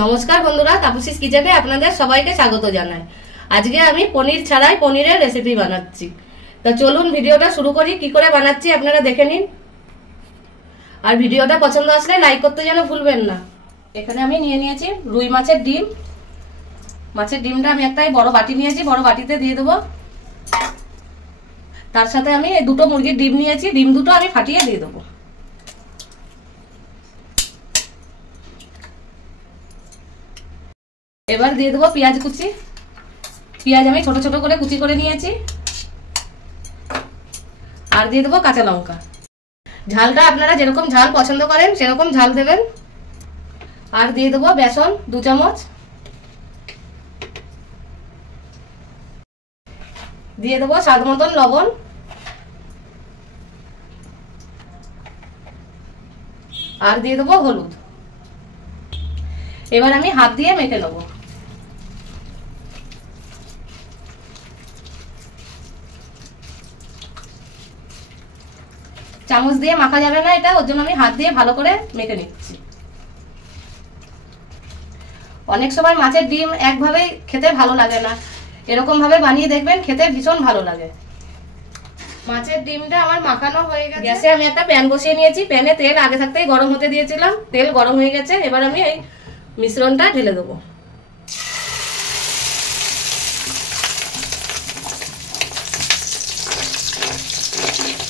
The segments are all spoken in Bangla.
নমস্কার বন্ধুরা, তাপসীস কিচেনে আপনাদের সবাইকে স্বাগত জানাই। আজকে আমি পনির ছাড়াই পনিরের রেসিপি বানাচ্ছি। তো চলুন ভিডিওটা শুরু করি। কি করে বানাচ্ছি আপনারা দেখে নিন, আর ভিডিওটা পছন্দ আসলে লাইক করতে যেন ভুলবেন না। এখানে আমি নিয়ে নিয়েছি রুই মাছের ডিম। মাছের ডিমটা আমি একটা বড় বাটি নিয়েছি, বড় বাটিতে দিয়ে দেবো। তার সাথে আমি দুটো মুরগির ডিম নিয়েছি, ডিম দুটো আমি ফাটিয়ে দিয়ে দেবো। এবার দিয়ে দেবো পেঁয়াজ কুচি। পেঁয়াজ আমি ছোট ছোট করে কুচি করে নিয়েছি। আর দিয়ে দেবো কাঁচা লঙ্কা। ঝালটা আপনারা যেরকম ঝাল পছন্দ করেন সেরকম ঝাল দেবেন। আর দিয়ে দেবো বেসন 2 চামচ। দিয়ে দেবো স্বাদ মতন লবণ। আর দিয়ে দেবো হলুদ। এবার আমি হাত দিয়ে মেখে নেব। চামচ দিয়ে মাখা যাবে না এটা, ওর জন্য আমি হাত দিয়ে ভালো করে মেখে নিচ্ছি। অনেক সময় মাছের ডিম একভাবে খেতে ভালো লাগে না, এরকম ভাবে বানিয়ে দেখবেন, খেতে ভীষণ ভালো লাগে। মাছের ডিমটা আমার মাখানো হয়ে গেছে। গ্যাসে আমি একটা প্যান বসিয়ে নিয়েছি। প্যানে তেল আগে থাকতেই গরম হতে দিয়েছিলাম। তেল গরম হয়ে গেছে। এবার আমি এই মিশ্রণটা ঢেলে দেবো।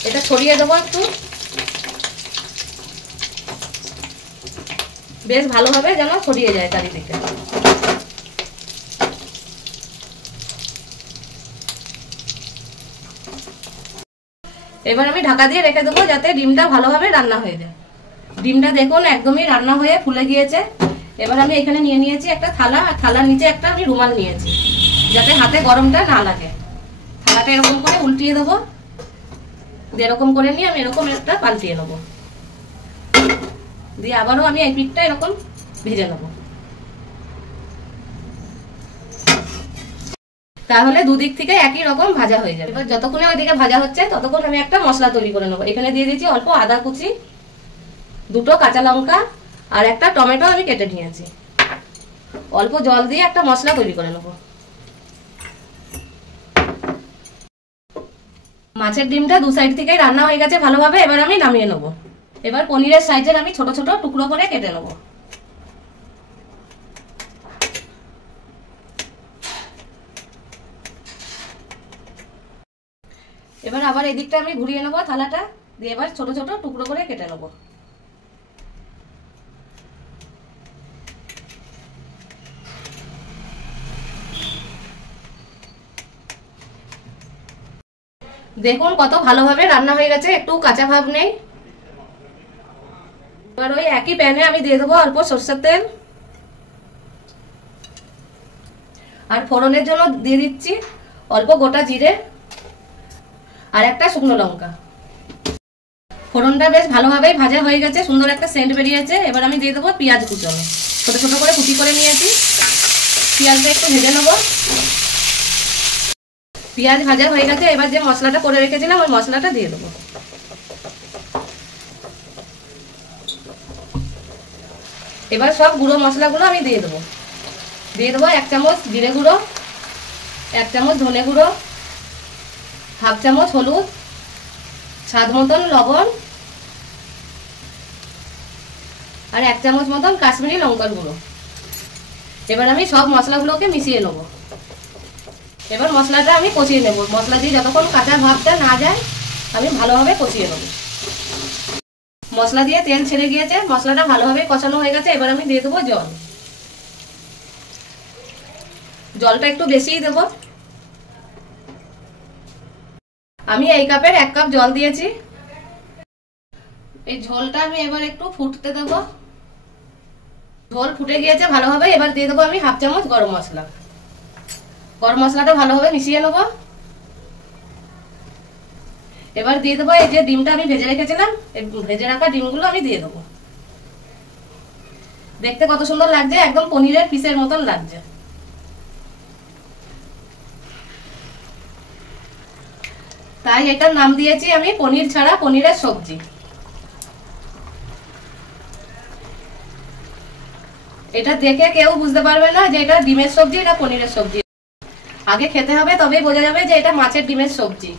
এটা ছড়িয়ে দেবো একটু, বেশ ভালোভাবে যেন ছড়িয়ে যায় চারিদিকে। এবার আমি ঢাকা দিয়ে রেখে দেবো যাতে ডিমটা ভালোভাবে রান্না হয়ে যায়। ডিমটা দেখুন একদমই রান্না হয়ে ফুলে গিয়েছে। এবার আমি এখানে নিয়ে নিয়েছি একটা থালা, আর থালার নিচে একটা আমি রুমাল নিয়েছি যাতে হাতে গরমটা না লাগে। থালাটা এরকম করে উল্টিয়ে দেবো। এরকম করে নিয়ে আমি এরকম একটা পাল্টিয়ে নেবো, দিয়ে আবারও আমি এই পিঠটা এরকম ভেজে নেবো। তাহলে দুদিক থেকে একই রকম ভাজা হয়ে যাবে। এবার যতক্ষণে ওইদিকে ভাজা হচ্ছে ততক্ষণ আমি একটা মশলা তৈরি করে নেবো। এখানে দিয়ে দিয়েছি অল্প আদা কুচি, 2টো কাঁচা লঙ্কা, আর একটা টমেটো আমি কেটে নিয়েছি। অল্প জল দিয়ে একটা মশলা তৈরি করে নেবো। মাছের ডিমটা 2 সাইড থেকেই রান্না হয়ে গেছে ভালোভাবে। এবার আমি নামিয়ে নেবো। এবার পনিরের সাইজের আমি ছোট ছোট টুকরো করে কেটে নেবো। এবার আবার এই দিকটা আমি ঘুরিয়ে নেবো থালাটা দিয়ে, এবার ছোট ছোট টুকরো করে কেটে নেবো। দেখুন কত ভালোভাবে রান্না হয়ে গেছে, একটু কাঁচা ভাব নেই। এবার ওই একই প্যানে আমি দিয়ে দেবো অল্প সরষের তেল। আর ফোড়নের জন্য দিয়ে দিচ্ছি অল্প গোটা জিরে আর একটা শুকনো লঙ্কা। ফোড়নটা বেশ ভালোভাবেই ভাজা হয়ে গেছে, সুন্দর একটা সেন্ট বেরিয়েছে। এবার আমি দিয়ে দেবো পেঁয়াজ কুচনো, ছোট ছোট করে কুচি করে নিয়েছি। পেঁয়াজটা একটু ভেজে নেবো। পেঁয়াজ ভাজা হয়ে গেছে। এবার যে মশলাটা করে রেখেছিলাম ওই মশলাটা দিয়ে দেবো। এবার সব গুঁড়ো মশলাগুলো আমি দিয়ে দেবো। 1 চামচ জিরে গুঁড়ো, 1 চামচ ধনে গুঁড়ো, হাফ চামচ হলুদ, স্বাদ মতন লবণ, আর 1 চামচ মতন কাশ্মীরি লঙ্কার গুঁড়ো। এবার আমি সব মশলাগুলোকে মিশিয়ে নেব। এবার মশলাটা আমি কষিয়ে নেব। মশলা দিয়ে যতক্ষণ কাঁচা ভাবটা না যায় আমি ভালোভাবে কষিয়ে নেব। মশলা দিয়ে তেল ছেড়ে গিয়েছে, মশলাটা ভালোভাবে কষানো হয়ে গেছে। এবার আমি দিয়ে দেবো জল। জলটা একটু বেশিই দেব। আমি এই কাপের 1 কাপ জল দিয়েছি। এই ঝোলটা আমি এবার একটু ফুটতে দেব। ঝোল ফুটে গিয়েছে ভালোভাবে। এবার দিয়ে দেবো আমি হাফ চামচ গরম মশলা। গরম মশলাটা ভালোভাবে মিশিয়ে নেব। এবার দিয়ে দেবো এই যে ডিমটা আমি ভেজে রেখেছিলাম, এই ভেজে রাখা ডিমগুলো আমি দিয়ে দেবো। দেখতে কত সুন্দর লাগছে, একদম পনিরের পিসের মতন লাগছে। তাই এটার নাম দিয়েছি আমি পনির ছাড়া পনিরের সবজি। এটা দেখে কেউ বুঝতে পারবে না যে এটা ডিমের সবজি, এটা পনিরের সবজি। আগে খেতে হবে, তবেই বোঝা যাবে যে এটা মাছের ডিমের সবজি।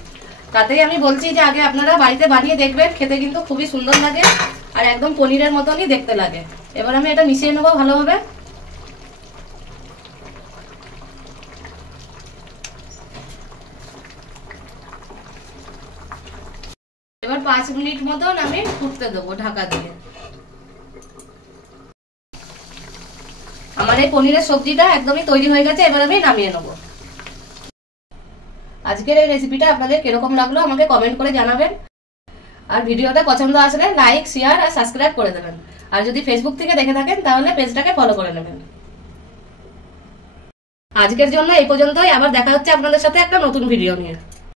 তাতেই আমি বলছি যে আগে আপনারা বাড়িতে বানিয়ে দেখবেন, খেতে কিন্তু খুবই সুন্দর লাগে আর একদম পনিরের মতনই দেখতে লাগে। এবার আমি এটা মিশিয়ে নেবো ভালোভাবে। এবার 5 মিনিট মতন আমি ফুটতে দেবো ঢাকা দিয়ে। আমার এই পনিরের সবজিটা একদমই তৈরি হয়ে গেছে, এবার আমি নামিয়ে নেবো। আজকের এই রেসিপিটা আপনাদের কিরকম লাগলো আমাকে কমেন্ট করে জানাবেন। আর ভিডিওটা পছন্দ আসলে লাইক, শেয়ার আর সাবস্ক্রাইব করে দেবেন। আর যদি ফেসবুক থেকে দেখে থাকেন তাহলে পেজটাকে ফলো করে নেবেন। আজকের জন্য এই পর্যন্তই, আবার দেখা হচ্ছে আপনাদের সাথে একটা নতুন ভিডিও নিয়ে।